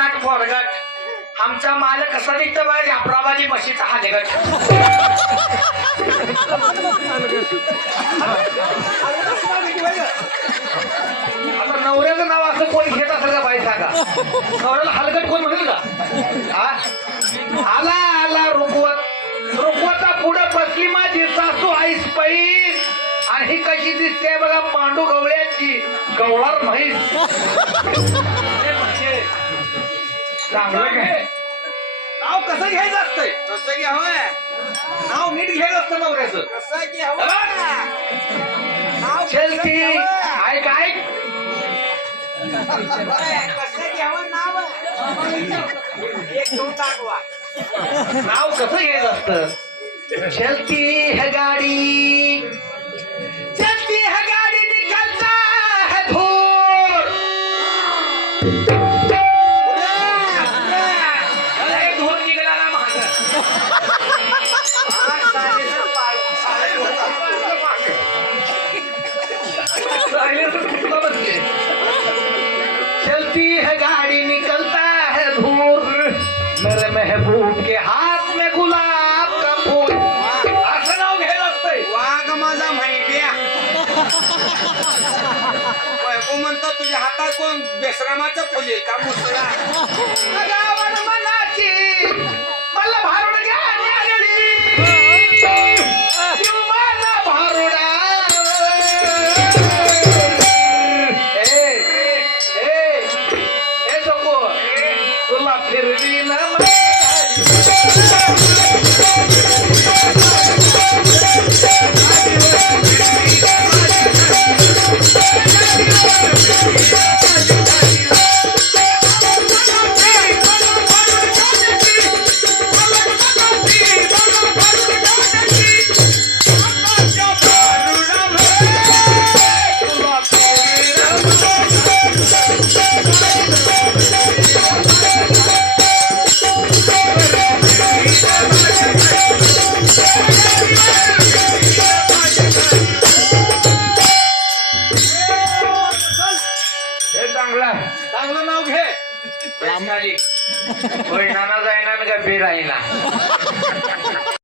नाट बोरगट आमचा माल कसा निघतो बघा जाफराबादी म्हशीचा हालगट आता नवऱ्याचं नाव असं कोणी घेत असेल का बाई सांगा नवऱ्याला हलगट कोण म्हणेल का आला आला रुकवता पुढे बसली माझी सासू आईस पैस आणि ही कशी दिसते बघा पांडू गवळ्याची गवळार म्हैस चांगलं काय नाव कसं घ्यायचं असतंय कसं घ्यावं नाव नीट घ्यायचं असतं नवऱ्याचं कसं घ्यावं नाव चलती ऐक ऐक कसं घ्यावं नाव एक दोन दाखवा नाव कसं घ्यायचं असतं चलती है गाडी निकलता है धूर धूर निघाला ना माझं चलती है गाड़ी निकलता है धूर मेरे महबूब के हाथ में गुलाब का फूल असं नाव घ्यायला असतंय वाघ माझा माहित्या बायको म्हणतो तुझ्या हातात कोण बेसरामाचं फुलेल का मुसळा गावाला मनाची मला भारुड घ्यायला आलेली जीव माझा भारुडा हे नको तुला फिरवी ना चांगलं नाव घे नाना जाईना का बे राहीना